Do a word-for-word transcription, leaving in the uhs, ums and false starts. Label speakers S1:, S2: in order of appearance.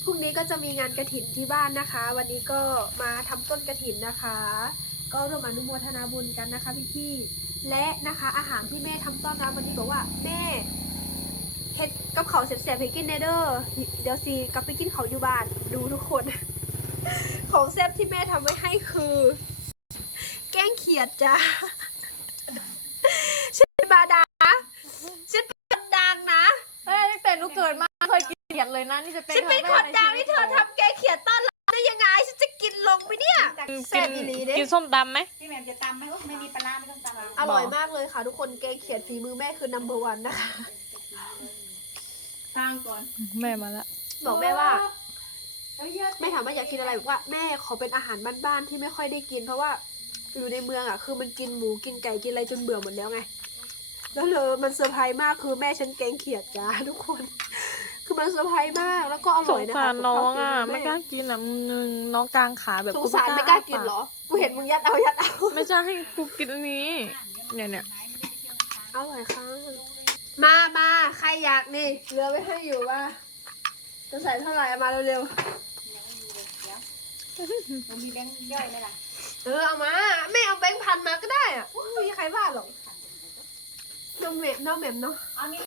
S1: รุ่งนี้ก็จะมีงานกฐินที่บ้านนะคะ วันนี้ก็มาทำต้นกฐินนะคะ ก็ร่วมอนุโมทนาบุญกันนะคะพี่ๆและนะคะอาหารที่แม่ทำต้อนรับวันนี้บอกว่าแม่เฮ็ดกับเขาเสียบๆให้กินเนเด้อเดี๋ยวซีกลับไปกินเขาอยู่บ้านดูทุกคน ของแซ่บที่แม่ทำไว้ให้คือ แกงเขียดจ้าฉันเป็นบาดาฉันเป็นดังนะ
S2: เฮ้ยตั้งแต่หนูเกิดมาเคยกินเขียดเลยนะนี่จะเป็น
S1: ฉันเป็นคนดังที่เธอทำแกงเขียดต้อนรับได้ยังไงฉันจะกินลงไปเนี่ยแซ่บอีหลีเด้
S2: กินส้มตำไหม
S3: พี่แหม่มจะตำไหมไม่มีปลาไม่ต้องตำ
S1: อร่อยมากเลยค่ะทุกคนแกงเขียดฝีมือแม่คือ นัมเบอร์วัน นะคะ
S3: สร้างก่อน
S2: แม่มาละ
S1: บอกแม่ว่าแม่ถามว่าอยากกินอะไรบอกว่าแม่ขอเป็นอาหารบ้านๆที่ไม่ค่อยได้กินเพราะว่าอยู่ในเมืองอ่ะคือมันกินหมูกินไก่กินอะไรจนเบื่อหมดแล้วไงแล้วเลยมันเซอร์ไพรส์มากคือแม่ฉันแกงเขียดจ้าทุกคน คือมันเซอร์ไพรส์มากแล้วก็อ
S2: ส
S1: ร่อย
S2: ง
S1: นะ
S2: สา
S1: คะ
S2: รน้องอ่ะ
S1: กับข้าว
S2: ไม่กล้ากินอ่ะมึงน้องกลางขาแบบ
S1: สงสารไม่กล้ากินเหรอกูเห็นมึงยัดเอายัดเอา
S2: ไม่ใช่ให้กูกินอันนี้ เนี่ยเนี่ย
S1: อร่อยค่ะมามาใครอยากนี่เหลือไว้ให้อยู่ว่า จะใส่เท่าไหร่เอามาเร็ว
S3: เรามีแบงค์ย่อยไหมล่ะ
S1: ๆเออเอามาแม่เอาแบงค์พันมาก็ได้อ่ะไม่มีใครว่าหรอกน้องเมมน้องเมมเนาะ
S3: เอามี